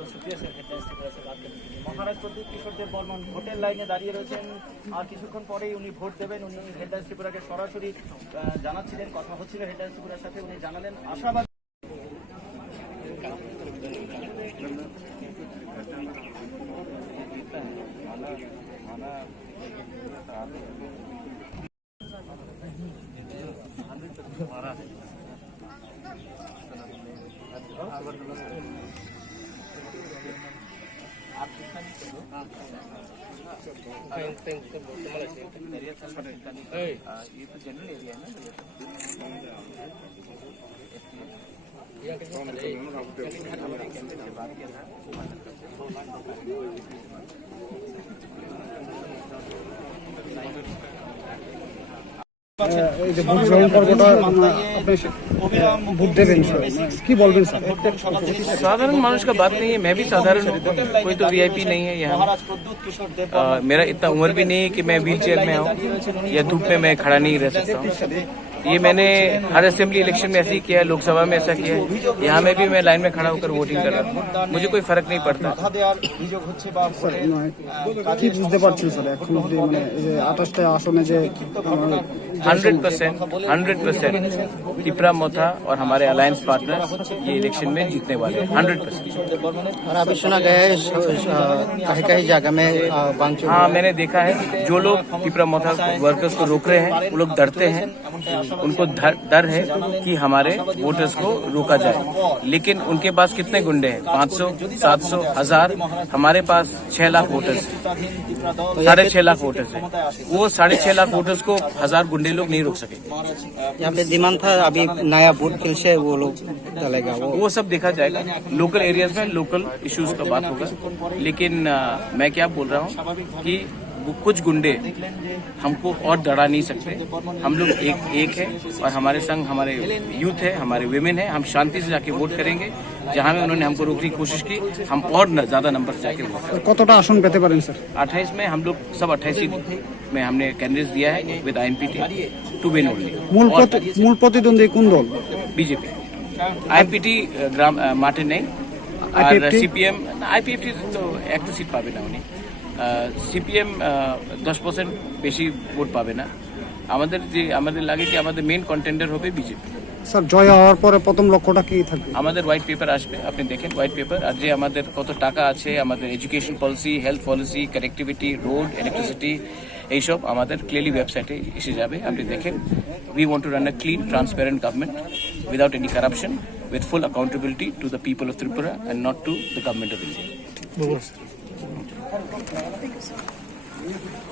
तो Supriya sir headlines Tripura से बात करते हैं। महाराज प्रदीप किशोर देव बर्मन ভোটের লাইনে দাঁড়িয়ে রয়েছেন আর কিছুক্ষণ পরেই উনি ভোট দেবেন। উনি হেডলাইন্স ত্রিপুরাকে সরাসরি জানাচ্ছিলেন, কথা হচ্ছিল হেডলাইন্স ত্রিপুরার সাথে। উনি জানালেন আশাবাদ ये तो जनरल एरिया है साधारण मानुष का बात नहीं है। मैं भी साधारण हूँ, कोई तो वीआईपी नहीं है यहाँ। मेरा इतना उम्र भी नहीं है कि मैं व्हील चेयर में आऊँ या धूप में मैं खड़ा नहीं रह सकता हूँ। ये मैंने हर असेंबली इलेक्शन में ऐसे ही किया है, लोकसभा में ऐसा किया है, यहाँ में भी मैं लाइन में खड़ा होकर वोटिंग कर रहा हूँ। मुझे कोई फर्क नहीं पड़ता। 100% त्रिपुरा मोथा और हमारे अलायंस पार्टनर ये इलेक्शन में जीतने वाले 100%। और अभी सुना गया है कहीं जगह में हाँ, मैंने देखा है जो लोग त्रिपुरा मोथा वर्कर्स को रोक रहे हैं वो लोग डरते हैं। उनको डर है कि हमारे वोटर्स को रोका जाए, लेकिन उनके पास कितने गुंडे हैं? 500, 700, 1000। हमारे पास 6 लाख वोटर्स, 6.5 लाख वोटर्स है। वो 6.5 लाख वोटर्स को 1000 गुंडे लोग नहीं रोक सके। यहाँ पे डिमांड था अभी नया बूथ फिर से वो लोग चलेगा, वो सब देखा जाएगा। लोकल एरियाज में लोकल इश्यूज का बात होगा, लेकिन मैं क्या बोल रहा हूँ कि कुछ गुंडे हमको और डरा नहीं सकते। हम लोग एक है और हमारे संग हमारे यूथ है, हमारे विमेन है। हम शांति से जाके वोट करेंगे। जहां में उन्होंने हमको रोकने की कोशिश की, हम और ज्यादा नंबर से जाके वोट करेंगे। कतटा आसन पेते पारेन सर? 28 में हम लोग सब 28 में हमने कैंडिडेट्स दिया है विद आईएनपीटी टू विन ओनली। मूल प्रतिद्वंदी कौन दल? बीजेपी। आईएनपीटी ग्राम माटे नहीं और सीपीएम आईपीएफटी तो एक सीट पाबे ना उन्हें। সিপিএম 10% বেশি ভোট পাবে না। আমাদের লাগে কি আমাদের মেইন কন্টেন্ডার হবে বিজেপি। স্যার জয় হওয়ার পরে প্রথম লক্ষ্যটা কি থাকবে? আমাদের হোয়াইট পেপার আসবে, আপনি দেখেন হোয়াইট পেপার। আর যে আমাদের কত টাকা আছে, আমাদের education policy, health policy, connectivity, road, electricity, এইসব আমাদের ক্লিয়ারলি ওয়েবসাইটে এসে যাবে, আপনি দেখেন। We want to run a clean transparent government without any corruption, with full accountability to the people of Tripura and not to the government of India.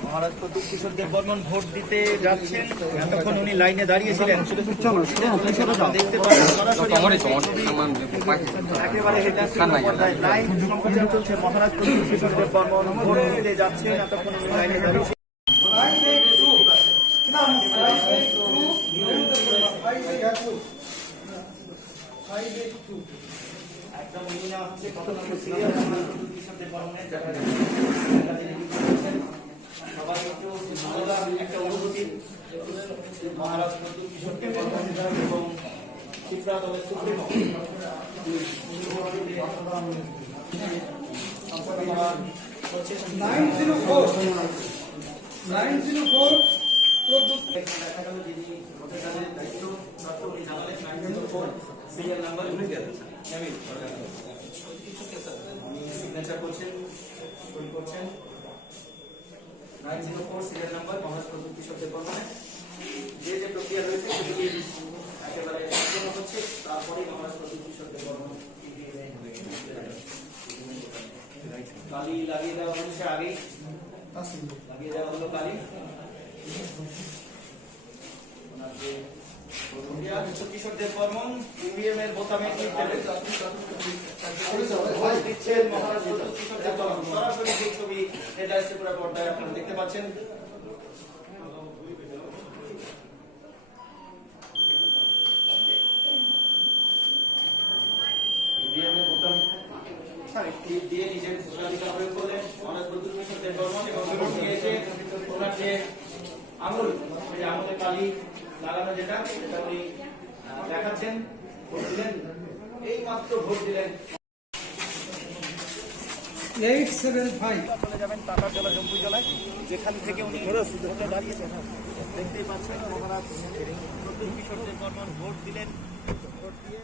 Maharaj Pradip Kishore Dev Barman vote দিতে যাচ্ছেন। এতক্ষণ উনি লাইনে দাঁড়িয়েছিলেন, দেখতে পাচ্ছেন একেবারে লাইন সম্প্রচার চলছে। মহারাজ প্রদীপ কিশোর দেব বর্মন ভোট দিতে যাচ্ছেন, এতক্ষণ উনি লাইনে দাঁড়িয়েছেন। একদম নিয়ে নেওয়া হচ্ছে কত সিরিয়াস কিশোর দেব বর্মনের দেখা যাচ্ছে। সবাই একটু একটা অনুভূতি মহারাজ প্রদীপ কিশোর দেব বর্মন এবং ত্রিপুরা দলের সুপ্রিমো সিরিয়াল নাম্বার সিগনেচার করছেন, করছেন 904 সিরিয়াল নাম্বার মহারাজ প্রদীপ কিশোর দেব বর্মনের। যে প্রক্রিয়া রয়েছে সেগুলি একেবারে সম্পূর্ণ হচ্ছে, তারপরে মহারাজ প্রদীপ কিশোর দেব বর্মন কালি লাগিয়ে দেওয়া হচ্ছে। আগে লাগিয়ে দেওয়া হলো কালি। কিশোর দেব বর্মন ইভিএম এর বোতামে ক্লিক করবেন। দিচ্ছেন মহারাজ প্রদীপ কিশোর দেব বর্মন। সরাসরি যে ছবি হেডলাইন্স ত্রিপুরা পর্দায় আপনারা দেখতে পাচ্ছেন। ইভিএম এর বোতাম ক্লিক দিয়ে নিজের ভোটাধিকার প্রয়োগ করলেন মহারাজ প্রদীপ কিশোর দেব বর্মন এবং ভোট দিয়েছে। ওনার যে আঙুল, সেই আঙুলে কালি লাগানো যেটা উনি দেখাচ্ছেন। ভোট দিলেন, এই মাত্র ভোট দিলেন। 875 চলে যাবেন টাকার জলা জম্পুই জলায়, যেখান থেকে উনি ভোটে দাঁড়িয়েছেন। দেখতেই পাচ্ছেন মহারাজ নতুন কিশোরদের বর্মন ভোট দিলেন। ভোট দিয়ে